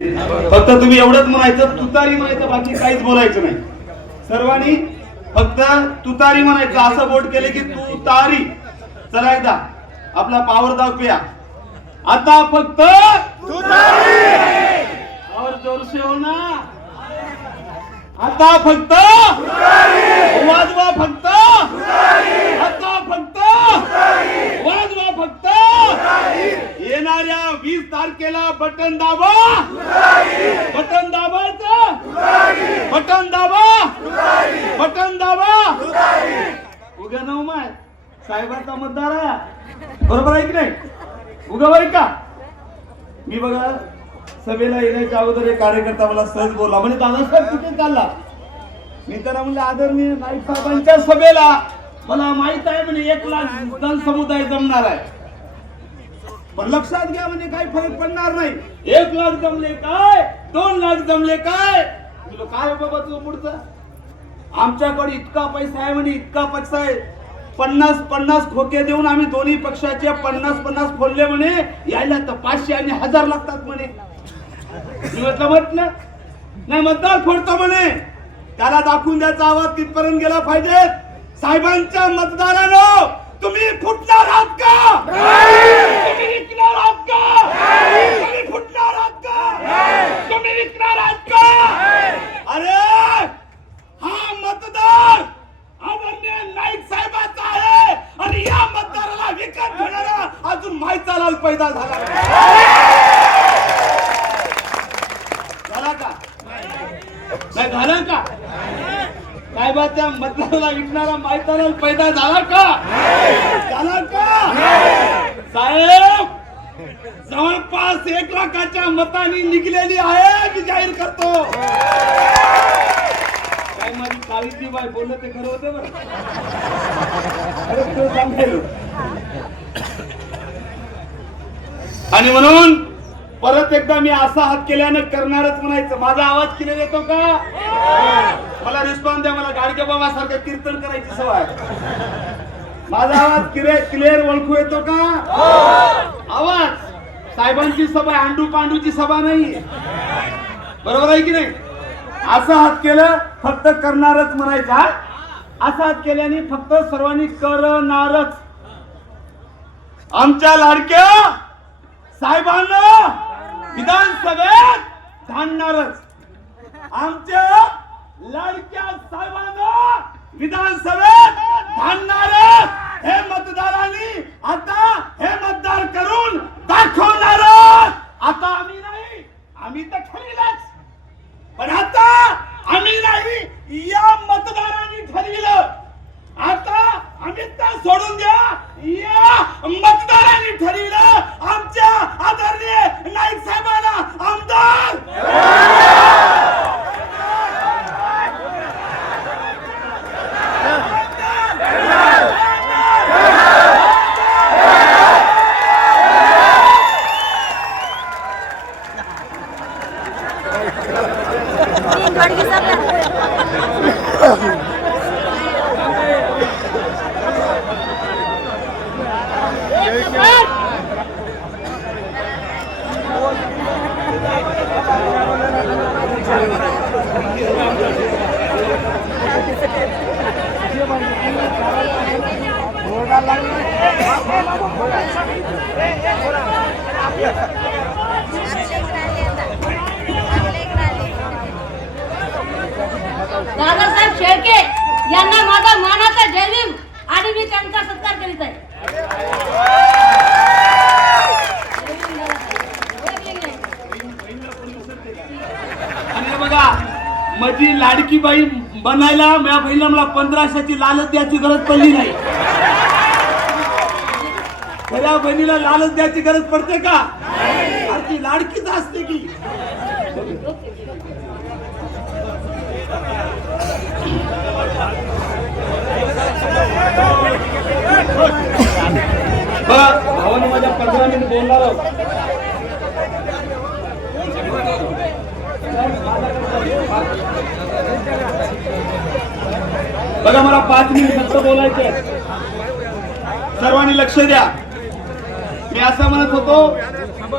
फक्त तुम्ही एवढंच म्हणायचं तुतारी म्हणायचं बाकी काहीच बोलायचं नाही. सर्वांनी फक्त तुतारी म्हणायचं असं बोट केले की तुतारी. चला एकदा आपला पावर दाव पिया आता फक्त और जोर से हो ना. आता फक्त वाजवा फक्त. आता फक्त वाजवा फक्त. येणाऱ्या वीस तारखेला बटन दाबा. बटन दाबायचं. बटन दाबा. बटन दाबा. उद्या नऊ माय साहेबांचा मतदार आहे. बरोबर आहे की नाही? उगा बाई का? मी बघा सभेला येण्याच्या अगोदर एक कार्यकर्ता मला सहज बोलला. म्हणजे दादासाहेब कुठे चालला? मी त्याला म्हणलं आदरणीय नाईक साहेबांच्या सभेला. मला माहीत आहे म्हणे एक लाख जन समुदाय जमणार आहे. पण लक्षात घ्या म्हणजे काही फरक पडणार नाही. एक लाख जमले काय? दोन लाख जमले काय? तुला काय हो बाबा तू पुढचं आमच्याकडे इतका पैसा आहे म्हणे इतका पैसा आहे. पन्नास पन्नास खोके देऊन आम्ही दोन्ही पक्षाचे पन्नास पन्नास फोडले म्हणे यायला तर पाचशे आणि हजार लागतात म्हणे. मी म्हटलं म्हटलं नाही मतदार फोडतो म्हणे. त्याला दाखवून द्यायचा आवाज तिथपर्यंत गेला पाहिजे. साहेबांच्या मतदारानं तुम्ही फुटणार आहात का तुम्ही विकणार आहात का तुम्ही फुटणार आहात का तुम्ही विकणार आहात का अरे हा मतदार आदरणीय नाईक साहेबाचा आहे आणि या मतदाराला विकत घेणारा अजून माहिती लाल पैदा झाला झाला का नाही झाला का साहेबाच्या मतदाराला विकणारा माहिती पैदा झाला का? झाला का? साहेब जवळपास एक लाखाच्या मताने निघलेली आहे मी जाहीर करतो. काय माझी काळीची बाय बोललं ते खरं होतं बरं? अरे तो सांगायलो आणि म्हणून परत एकदा मी असा हात केल्यानं करणारच म्हणायचं. माझा आवाज क्लिअर येतो का? मला रिस्पॉन्स द्या मला गाडगे बाबा सारखं कीर्तन करायची सवय. माझा आवाज क्लिअर क्लिअर ओळखू येतो का? आवाज. साहेबांची सभा आहे, अंडू पांडूची सभा नाही. बरोबर आहे की नाही? असं हात केलं फक्त करणारच म्हणायचं हा? असं हात केल्याने फक्त सर्वांनी करणारच. आमच्या लाडक्या साहेबांना विधानसभेत धाडणारच आमच्या लाडक्या साहेबांना विधानसभेत धाडणारच हे मतदारांनी आता हे मतदार करून दाखवणार आता आम्ही नाही आम्ही तर ठरविलंच पण आता आम्ही नाही या मतदारांनी ठरविलं आता आम्ही तर सोडून द्या या मतदारांनी ठरविलं आमच्या आदरणीय नाईक साहेबांना आमदार तीन गडगे सब दादासाहेब शेळके यांना माझा मानाचा जय भीम आणि मी त्यांचा सत्कार करीत आहे? आणि हे बघा माझी लाडकी बाई बनायला माझ्या बहिणीला मला पंधराशेची लालच द्यायची गरज पडली नाही. खऱ्या बहिणीला लालच द्यायची गरज पडते का? ती लाडकीच असते की. बघा भावाने माझ्या पंधरा मिनिट बोलणार बघा मला पाच मिनिट फक्त बोलायचे सर्वांनी लक्ष द्या. मी असं म्हणत होतो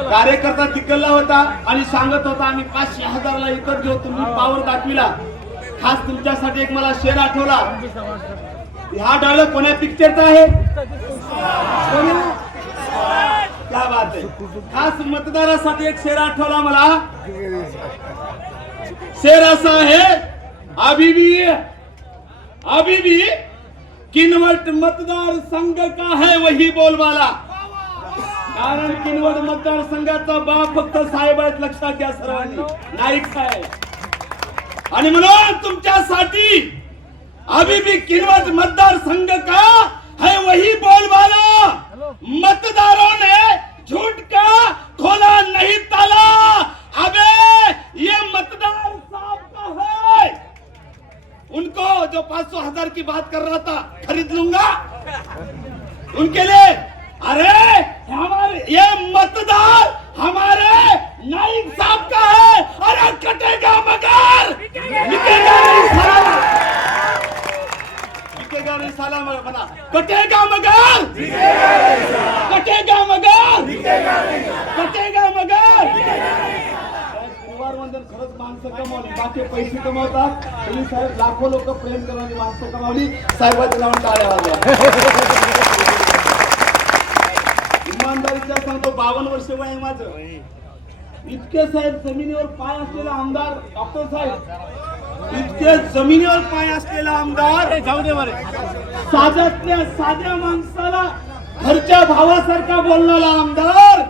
कार्यकर्ता तिकडला होता आणि सांगत होता आम्ही पाचशे हजारला विकत घेऊ तुम्ही पावर दाखविला. खास तुमच्यासाठी एक मला शेर आठवला. हा डायलॉग कोण्या पिक्चरचा आहे? क्या बात आहे. खास मतदारासाठी एक शेर आठवला मला. शेर असा आहे अभिबी अभिबी किनवट मतदार संघ का है वही बोलबाला? कारण किनवट मतदार संघाचा बाप फक्त साहेब आहेत लक्षात घ्या सर्वांनी. नाईक साहेब. आणि म्हणून तुमच्यासाठी अभी भी किनवट मतदार संघ का है वही बोलवाला मतदारों ने झूठ का खोला नहीं ताला अबे ये मतदार साहब का है उनको जो पाँच सौ हजार की बात कर रहा था खरीद लूंगा उनके लिए अरे हमारे ये मतदार हमारे नाइक साहब का है अरे कटेगा मगर बिकेगा नहीं साला बिकेगा नहीं साला मगर बना कटेगा मगर कटेगा मगर कटेगा मगर परिवार वंदन खरंच माणसं कमावली बाकी पैसे कमावतात तुम्ही साहेब लाखो लोक प्रेम करणारी माणसं कमावली. साहेबाच्या नावाने टाळ्या वाजल्या इमानदारीच्या सांगतो बावन्न वर्ष वय माझं. इतके साहेब जमिनीवर पाय असलेला आमदार डॉक्टर साहेब. इतके जमिनीवर पाय असलेला आमदार जाऊ दे बरे. साध्यातल्या साध्या माणसाला घरच्या भावासारखा बोलणारा आमदार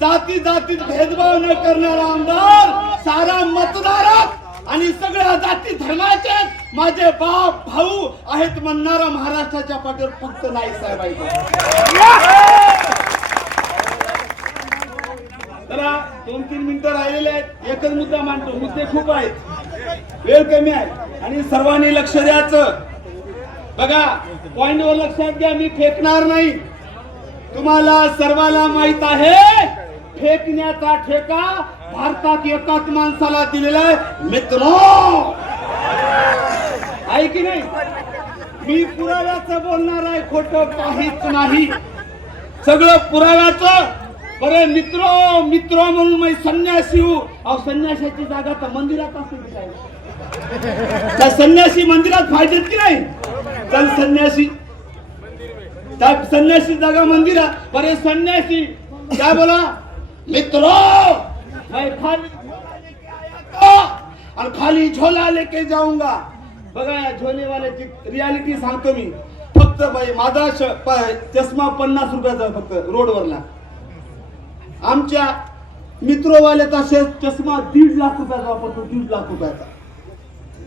जाती जातीत भेदभाव न करणारा आमदार सारा मतदारात आणि सगळ्या जाती धर्माचे माझे बाप भाऊ आहेत म्हणणारा महाराष्ट्राच्या पाठीवर फक्त नाही साहेब जरा दोन तीन मिनिटं राहिलेले आहेत. एकच मुद्दा मांडतो. मुद्दे खूप आहेत. वेळ कमी आहे. आणि सर्वांनी लक्ष द्यायचं. बघा पॉइंट वर लक्षात घ्या मी फेकणार नाही. तुम्हाला सर्वाला माहीत आहे फेकण्याचा ठेका भारतात एकाच माणसाला दिलेला आहे. मित्र! आहे की नाही? मी पुराव्याच बोलणार आहे खोट काहीच नाही. सगळं पुराव्याच? बरे मित्र मित्र म्हणून मी संन्यासी अहो संन्यासाची जागा तर मंदिरात असते त्या संन्यासी मंदिरात फायदेत की नाही? चल संन्यासी. त्या संन्यासी जागा मंदिरात. बरे संन्यासी. काय बोला? मित्र! मैं खाली. खाली झोला लेके जाऊंगा. बघा या झोले रियालिटी सांगतो मी. फक्त बाई माझा चष्मा पन्नास रुपयाचा फक्त रोडवरला. आमच्या मित्रवाल्याचा चष्मा दीड लाख रुपयाचा वापरतो दीड लाख रुपयाचा.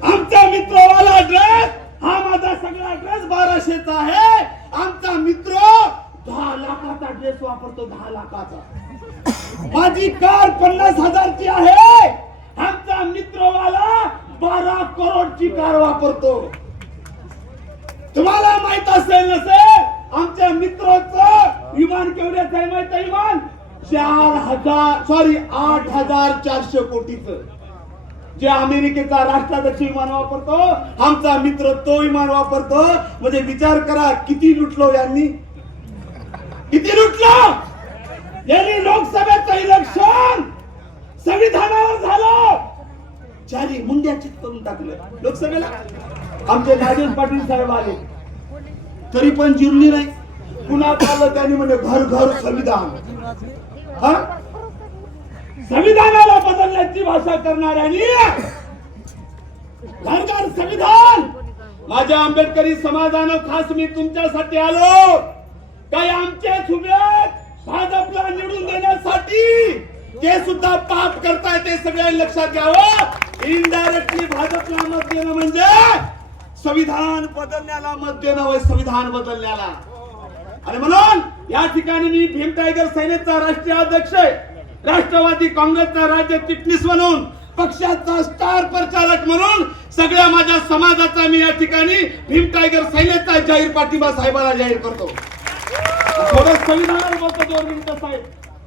आमचा मित्रवाला ड्रेस हा माझा सगळा ड्रेस बाराशेचा आहे. आमचा मित्र दहा लाखाचा ड्रेस वापरतो दहा लाखाचा. माझी कार पन्नास हजारची आहे. आमचा मित्रवाला बारा करोडची कार वापरतो. तुम्हाला माहीत असेल नसेल आमच्या मित्राच विमान केवढ्याच आहे माहीत आहे विमान? चार हजार सॉरी आठ हजार चारशे कोटीच. जे अमेरिकेचा राष्ट्राध्यक्ष विमान वापरतो आमचा मित्र तो विमान वापरतो. म्हणजे विचार करा किती लुटलो यांनी? किती लुटलो? यांनी लोकसभेचं इलेक्शन संविधानावर झालं. चारी मुंड्याचित करून टाकलं. लोकसभेला आमचे राजेश पाटील साहेब आले. तरी पण जिरली नाही. पुन्हा आलं त्यांनी म्हणजे घर घर संविधान. हा? संविधानाला बदलण्याची भाषा करणाऱ्यांनी घर घर संविधान. माझ्या आंबेडकरी समाजानं खास मी तुमच्यासाठी आलो. काही आमचे उभे भाजपला निवडून देण्यासाठी ते सुद्धा पाप करताय ते सगळ्यांनी लक्षात घ्यावं. इनडायरेक्टली भाजपला मत देणं म्हणजे संविधान बदलण्याला मत देणं होय संविधान बदलण्याला. आणि म्हणून या ठिकाणी मी भीम टायगर सेनेचा राष्ट्रीय अध्यक्ष राष्ट्रवादी काँग्रेसचा राज्य चिटणीस म्हणून पक्षाचा स्टार प्रचारक म्हणून सगळ्या माझ्या समाजाचा मी या ठिकाणी भीम टायगर सेनेचा जाहीर पाठिंबा साहेबाला जाहीर करतो. थोडं संविधानावर बोलतो दोन मिनिटं साहेब.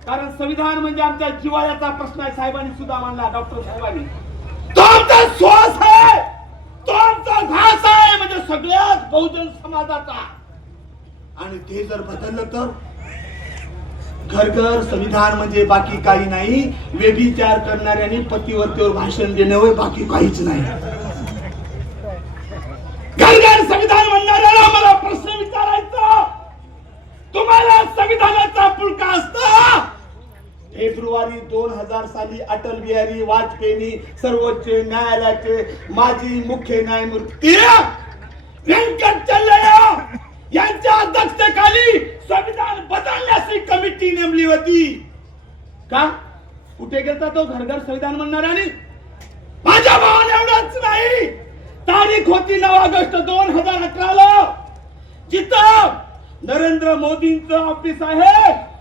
कारण संविधान म्हणजे आमच्या जिवाळ्याचा प्रश्न आहे साहेबांनी सुद्धा मांडला डॉक्टर साहेबांनी. तो आमचा श्वास आहे! तो आमचा घास आहे म्हणजे सगळ्याच बहुजन समाजाचा. आणि ते जर बदललं तर? घर घर संविधान म्हणजे बाकी काही नाही. व्यभिचार करणाऱ्यांनी पतिवर्तीवर भाषण देणे होय बाकी काहीच नाही. घर घर संविधान म्हणणाऱ्याला मला प्रश्न विचारायचा. तुम्हाला संविधानाचा पुळका असता. फेब्रुवारी दोन हजार साली अटल बिहारी वाजपेयी सर्वोच्च न्यायालयाचे माजी मुख्य न्यायमूर्ती यांच्या अध्यक्षतेखाली संविधान बदलण्याची कमिटी नेमली होती. का? कुठे गेलता तो घर घर संविधान आणि माझ्या भावाने एवढंच नाही. तारीख होती नऊ ऑगस्ट दोन हजार अठराला. जिथं नरेंद्र मोदींचं ऑफिस आहे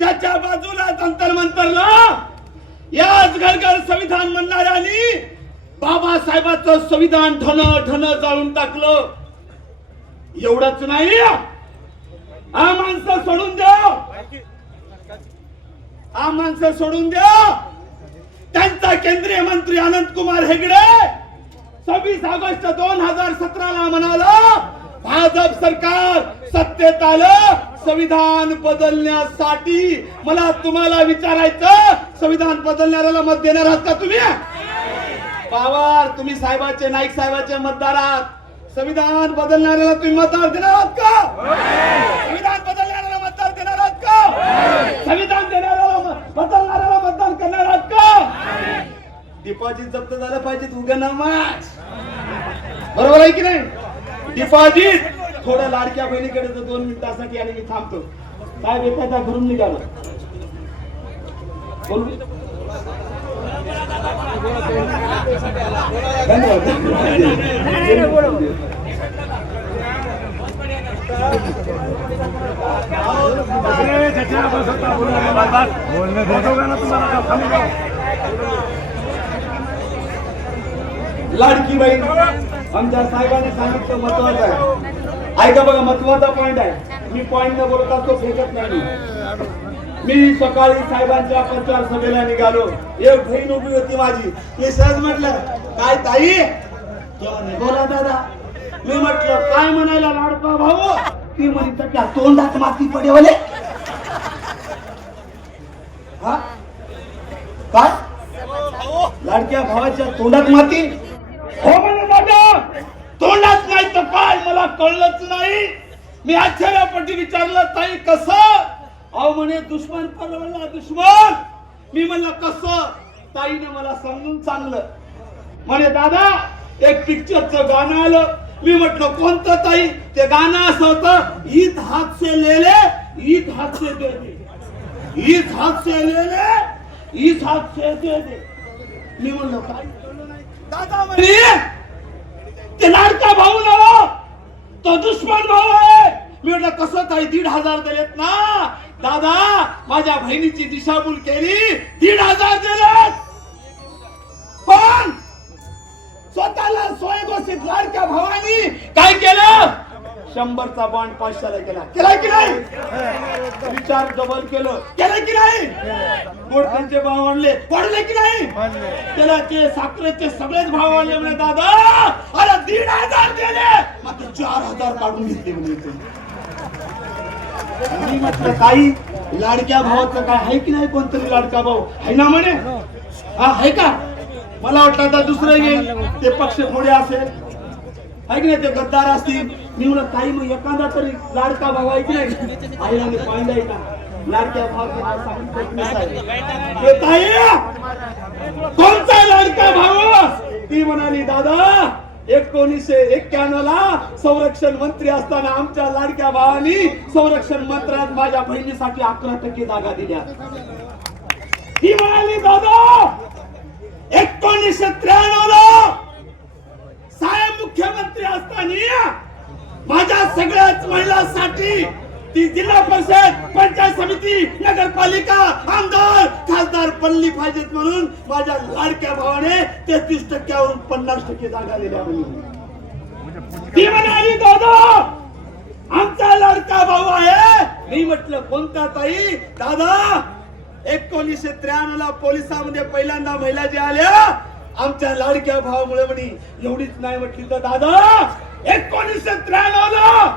त्याच्या बाजूला जंतर मंतरला. याच घर घर संविधान म्हणणाऱ्यांनी बाबासाहेबांचं संविधान ठन ठन जाळून टाकलं. एवढंच नाही. हा माणसं सोडून द्या. हा माणसं सोडून द्या. त्यांचा केंद्रीय मंत्री अनंत कुमार हेगडे सव्वीस ऑगस्ट दोन हजार सतराला म्हणाला भाजप सरकार सत्तेत आलं संविधान बदलण्यासाठी मला तुम्हाला विचारायचं संविधान बदलणाऱ्याला मत देणार आहात का तुम्ही? पवार तुम्ही साहेबाचे नाईक साहेबाचे मतदार आहात. संविधान बदलणाऱ्याला तुम्ही मतदार देणार आहात का? संविधान बदलणाऱ्याला मतदार देणार आहात का? संविधान देणाऱ्याला बदलणाऱ्याला मतदान करणार आहात का? डिपॉझिट जप्त झालं पाहिजे उगा नामाज. बरोबर आहे की नाही? डिपॉझिट! थोडं लाडक्या बहिणीकडे तर दोन मिनिटासाठी आणि मी थांबतो. साहेब येतात त्या घरून निघालो. लाडकी बहीण. आमच्या साहेबांनी सांगितलं महत्वाचं आहे. ऐका बघा महत्त्वाचा पॉईंट आहे. मी पॉईंट न बोलत असतो फेकत नाही मी. सकाळी साहेबांच्या प्रचार सभेला निघालो. एक बहीण उभी होती माझी. मी सहज म्हटलं काय ताई? बोला दादा. मी म्हटलं काय म्हणायला लाडपा भाऊ? ती म्हणे त्या तोंडात माती पडेवले हा? काय? लाडक्या भावाच्या तोंडात माती. हो म्हणा दादा तोंडात नाही तर काय मला कळलंच नाही. मी आश्चर्यापटी विचारलं ताई कस? अहो म्हणे दुश्मन परवडला दुश्मन. मी म्हणलं कस? ताईने मला समजून सांगलं. म्हणे दादा एक पिक्चरचं गाणं आलं. मी म्हटलं कोणतं ताई? ते गाणं असं होतं ईद हात से लेले ईद हात से दे दे. ईद हात से लेले ईद हात से दे दे. मी म्हणलं काय दादा म्हणे ते लाडका भाऊ नव तो दुश्मन भाऊ आहे. मी म्हटलं कसं काय दीड हजार दिलेत ना? दादा माझ्या बहिणीची दिशाभूल केली. दीड हजार दिलेत. पण स्वतःला स्वयंघोषित लाडक्या भावानी काय केलं? शंभरचा बॉन्ड पाचशेला केला. केला की नाही? विचार डबल केलं. केलं की नाही? गोडक्यांचे भाव वाढले वाढले की नाही? तेलाचे साखरेचे सगळेच भाव वाढले म्हणे दादा अरे दीड हजार दिले मात्र चार हजार काढून घेतले म्हणे. मी म्हटलं काही लाडक्या भावाचं काय आहे की नाही? कोणतरी लाडका भाऊ? आहे ना म्हणे? हा आहे का? मला वाटलं आता दुसरं येईल. ते पक्ष थोडे असेल. आहे की नाही? ते गद्दार असतील. मी काही मग एखादा तरी लाडका भाऊ आहे नाही आईला मी पाहिलं का लाडक्या भावाचं कोणता लाडका भाव ती म्हणाली दादा एकोणीसशे एक्क्याण्णव ला संरक्षण मंत्री असताना आमच्या लाडक्या भावानी संरक्षण मंत्र्यात माझ्या बहिणीसाठी अकरा टक्के जागा दिल्या ती म्हणाली दादा एकोणीसशे त्र्याण्णव ला साहेब मुख्यमंत्री असताना माझ्या सगळ्याच महिलांसाठी ती जिल्हा परिषद पंचायत समिती नगरपालिका आमदार खासदार बनली पाहिजेत म्हणून माझ्या लाडक्या भावाने तेहतीस टक्क्यावरून पन्नास टक्के जागा दिल्या म्हणून. ती म्हणाली दादा आमचा लाडका भाऊ आहे. मी म्हटलं कोणता ताई? दादा एकोणीसशे त्र्याण्णव ला पोलिसांमध्ये पहिल्यांदा महिला जे आल्या आमच्या लाडक्या भावामुळे म्हणे एवढीच नाही म्हटली तर दादा एकोणीसशे त्र्याण्णव ला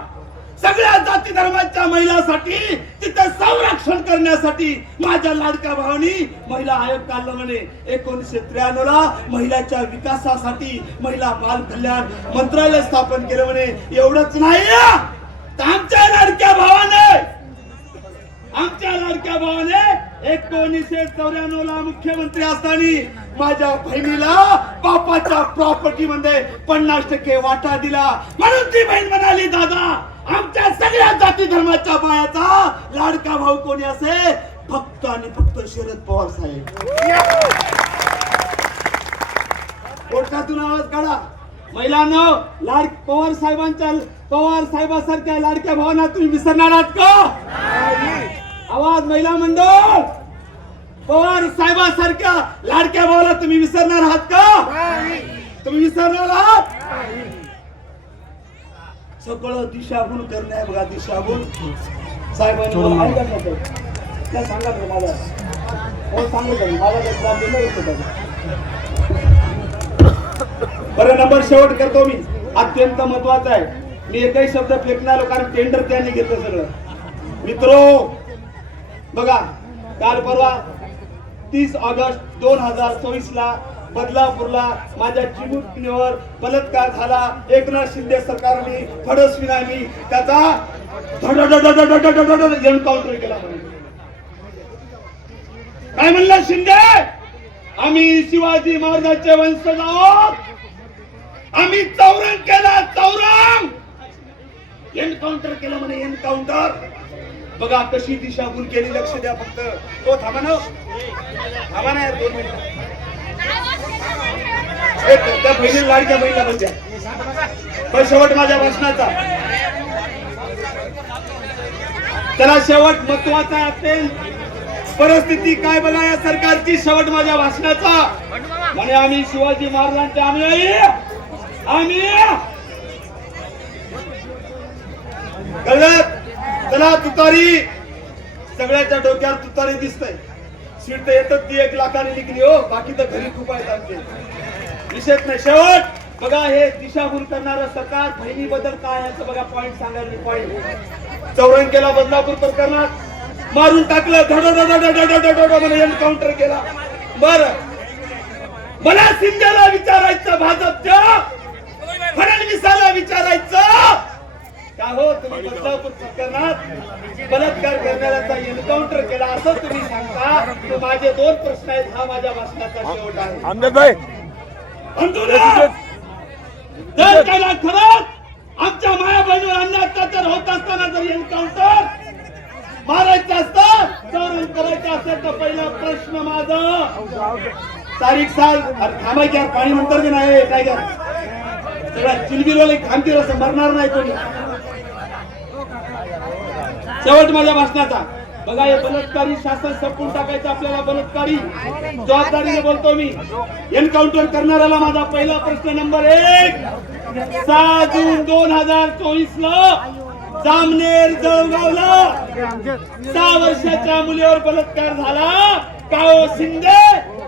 सगळ्या जाती धर्माच्या महिलांसाठी तिथे संरक्षण करण्यासाठी माझ्या लाडक्या भावानी महिला आयोग काढलं म्हणे. एकोणीसशे त्र्याण्णव ला महिलाच्या विकासासाठी महिला बाल कल्याण मंत्रालय स्थापन केलं म्हणे. एवढंच नाही. आमच्या लाडक्या भावाने आमच्या लाडक्या भावाने एकोणीसशे चौऱ्याण्णव ला मुख्यमंत्री असताना माझ्या बहिणीला बापाच्या प्रॉपर्टी मध्ये पन्नास टक्के वाटा दिला. म्हणून ती बहीण म्हणाली दादा आमच्या सगळ्या जाती धर्माच्या बायाचा लाडका भाऊ कोणी असे फक्त आणि फक्त शरद पवार साहेब. कोर्टातून आवाज काढा. महिलांनो लाड पवार साहेबांच्या पवार साहेबांसारख्या लाडक्या भावना तुम्ही विसरणार आहात का? आवाज महिला मंडळ! पवार साहेबांसारख्या लाडक्या भावाला तुम्ही विसरणार आहात का? तुम्ही विसरणार आहात? सगळं दिशाभूल करणे आहे बघा दिशाभूल. साहेबांनी? त्या सांगा माझा हो सांगू का मी? माझा काही problem नाही होत त्याचा. बरं नंबर शेवट करतो मी. अत्यंत महत्त्वाचा आहे. मी एकही शब्द फेकणार आलो कारण टेंडर त्यांनी घेतलं सगळं. मित्रो बघा काल परवा तीस ऑगस्ट दोन हजार चोवीस ला बदलापूरला माझ्या चिमुकणीवर बलात्कार झाला एकनाथ शिंदे सरकारने फडणवीसांनी त्याचा एन्काउंटर केला म्हणे. काय म्हणलं शिंदे आम्ही शिवाजी महाराजांचे वंशज आहोत आम्ही चौरंग केला चौरंग एन्काउंटर केलं म्हणे एन्काउंटर बघा कशी दिशाभूल केली लक्ष द्या फक्त. तो थांबा ना हो. थांबा ना यार दोन मिनिट. त्या- बहिणीला लाडक्या बहिणीला म्हणजे पण शेवट माझ्या भाषणाचा. त्याला शेवट महत्त्वाचा असेल परिस्थिती काय बघा या सरकारची शेवट माझ्या भाषणाचा. म्हणे आम्ही शिवाजी महाराजांचे आम्ही आम्ही. कळलं? चला तुतारी. सगळ्याच्या डोक्यात तुतारी दिसतंय. सीट तर येतात ती एक लाखाने निघली हो. बाकी तर घरी खूप आहेत आमचे. विषयच नाही. शेवट बघा हे दिशाभूल करणारं सरकार बहिणी बद्दल काय याचं बघा पॉईंट सांगायला पॉईंट चौरंगेला बदलापूर प्रकरणात मारून टाकलं. धड धड म्हणे एन्काउंटर केला. बर. मला शिंदेला विचारायचं भाजपच्या फडणवीसाला विचारायचं का तुम्ही प्रकरणात बलात्कार करणाऱ्याचा एन्काउंटर केला असं तुम्ही सांगता माझे दोन प्रश्न आहेत हा माझ्या भाषणाचा शेवट आहे. जर खरंच आमच्या माया बहिणीवर अन्याय अत्याचार होत असताना जर एन्काउंटर मारायचं असतं चौरंग करायचं असेल तर पहिला प्रश्न माझा तारीख साल अरे थांबा की यार पाणी नंतर बी नाही टायगर सगळ्या चिलबिलवाले खांबतील असं मरणार नाही कोणी. शेवट माझ्या भाषणाचा. बघा हे बलात्कारी शासन संपून टाकायचं आपल्याला बलात्कारी. जबाबदारीने बोलतो मी. एन्काउंटर करणाऱ्याला माझा पहिला प्रश्न नंबर एक. सहा जून दोन हजार चोवीस ला जामनेर जळगावला. सहा वर्षाच्या मुलीवर बलात्कार झाला. काओ शिंदे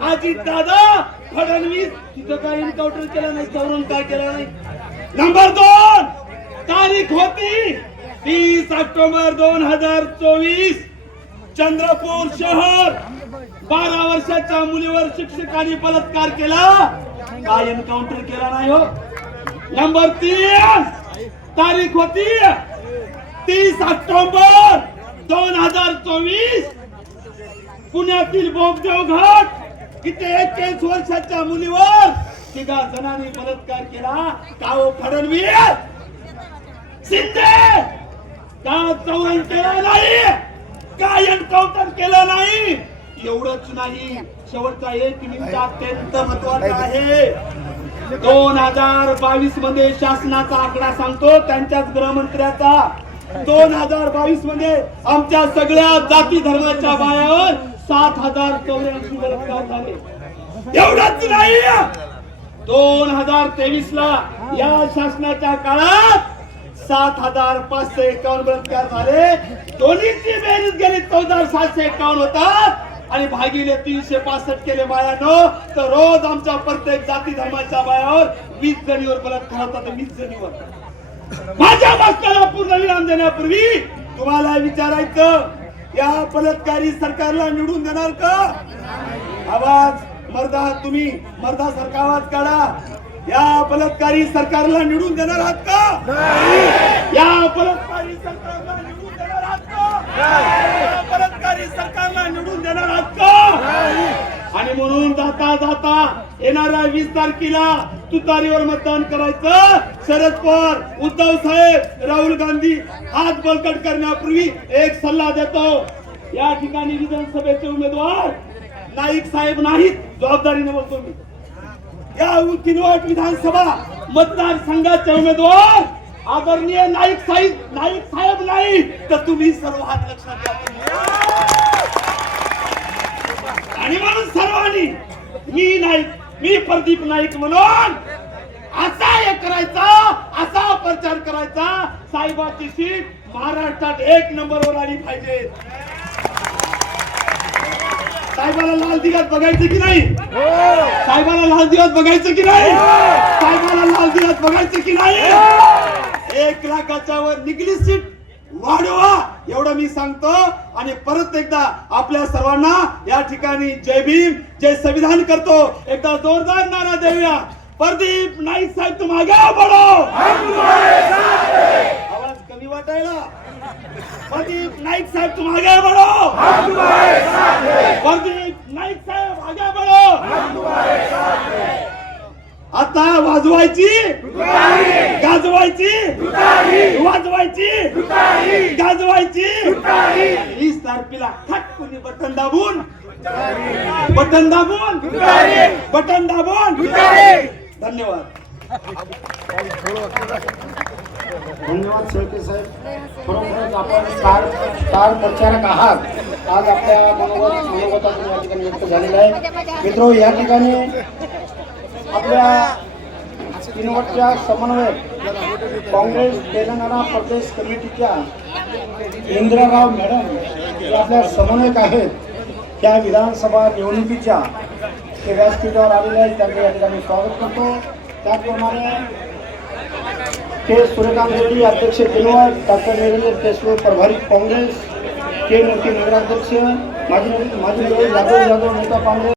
अजित दादा फडणवीस. तिथं काय एन्काउंटर केलं नाही चौरण काय केलं नाही? नंबर दोन. तारीख होती. तीस ऑक्टोबर दोन हजार चोवीस चंद्रपूर शहर. बारा वर्षाच्या मुलीवर शिक्षकांनी बलात्कार केला. काय एन्काउंटर केला नाही हो. नंबर तीस तारीख होती. तीस ऑक्टोबर दोन हजार चोवीस. पुण्यातील बोगदेव घाट इथे एक्केचाळीस वर्षाच्या मुलीवर तिघा जणांनी बलात्कार केला. काओ फडणवीस. शिंदे का चौरण केला नाही. का एन्काउंटर केलं नाही. एवढंच नाही. शेवटचा एक मिनिट अत्यंत महत्त्वाचा आहे. दोन हजार बावीसमध्ये शासनाचा आकडा सांगतो. त्यांच्याच गृहमंत्र्याचा. दोन हजार बावीसमध्ये आमच्या सगळ्या जाती धर्माच्या बायावर सात हजार चौऱ्याऐंशी बलात्कार झाले. एवढंच नाही. दोन हजार तेवीस ला या शासनाच्या काळात सात हजार पाचशे एकावन्न बलात्कार झाले. दोन्हीची बेरीज गेली चौदा सातशे एकावन्न होतात आणि भागीने तीनशे पासष्ट केले बायानो तर रोज आमच्या प्रत्येक जाती धर्माच्या बायावर वीस जणीवर बलात्कार होतात वीस जणीवर. माझ्या भाषणाला पूर्णविराम देण्यापूर्वी तुम्हाला विचारायचं या बलात्कारी सरकारला निवडून देणार का? आवाज मर्दा तुम्ही मर्दा सरकार आवाज काढा. या बलात्कारी सरकारला निवडून देणार आहात का? या बलात्कारी सरकारला निवडून देणार आहात का? या बलात्कारी सरकारला निवडून देणार आहात का? आणि म्हणून जाता जाता येणाऱ्या वीस तारखेला तुतारीवर मतदान करायचं. शरद पवार उद्धव साहेब राहुल गांधी हात बळकट करण्यापूर्वी एक सल्ला देतो. या ठिकाणी विधानसभेचे उमेदवार नाईक साहेब नाहीत. जबाबदारीने बोलतो मी. या किनवट विधानसभा मतदारसंघाचे उमेदवार आदरणीय नाईक साहेब नाईक साहेब नाही तर तुम्ही सर्व हात लक्षात घ्या. आणि म्हणून सर्वांनी मी नाईक मी प्रदीप नाईक म्हणून असा हे करायचा असा प्रचार करायचा साहेबाची सीट महाराष्ट्रात एक नंबरवर आली पाहिजे. साहेबाला लाल दिवस बघायचं की नाही? साहेबाला लाल दिवस बघायचं की नाही? साहेबाला लाल दिवस बघायचं की नाही? एक लाखाच्या वर निघली सीट. वाढवा एवढं मी सांगतो. आणि परत एकदा आपल्या सर्वांना या ठिकाणी जय भीम जय संविधान करतो. एकदा जोरदार नारा देऊया. प्रदीप नाईक साहेब तुम आगे बढो आवाज कमी वाटायला. प्रदीप नाईक साहेब तुम आगे बढो. प्रदीप नाईक साहेब आगे बढो. आता वाजवायची गाजवायची वाजवायची गाजवायची. वीस तारखेला खटकुनी बटन दाबून बटन दाबून बटन दाबून. धन्यवाद. धन्यवाद शेळके साहेब. खरोखरच आपण स्टार स्टार प्रचारक आहात. आज आपल्या मनोगत मनोगतातून या ठिकाणी व्यक्त झालेलं आहे. मित्रो या ठिकाणी आपल्या किनवटच्या समन्वयक काँग्रेस तेलंगणा प्रदेश कमिटीच्या इंदिराराव मॅडम जे आपल्या समन्वयक आहेत. त्या विधानसभा निवडणुकीच्या ते व्यासपीठावर आलेले आहेत. त्यांचं या ठिकाणी स्वागत करतो. त्याचप्रमाणे के सूर्यकांत रेड्डी अध्यक्ष किनवाड डॉक्टर निरंजन केशव प्रभारी काँग्रेस के मूर्ती नगराध्यक्ष माजी माजी यादव यादव नेता काँग्रेस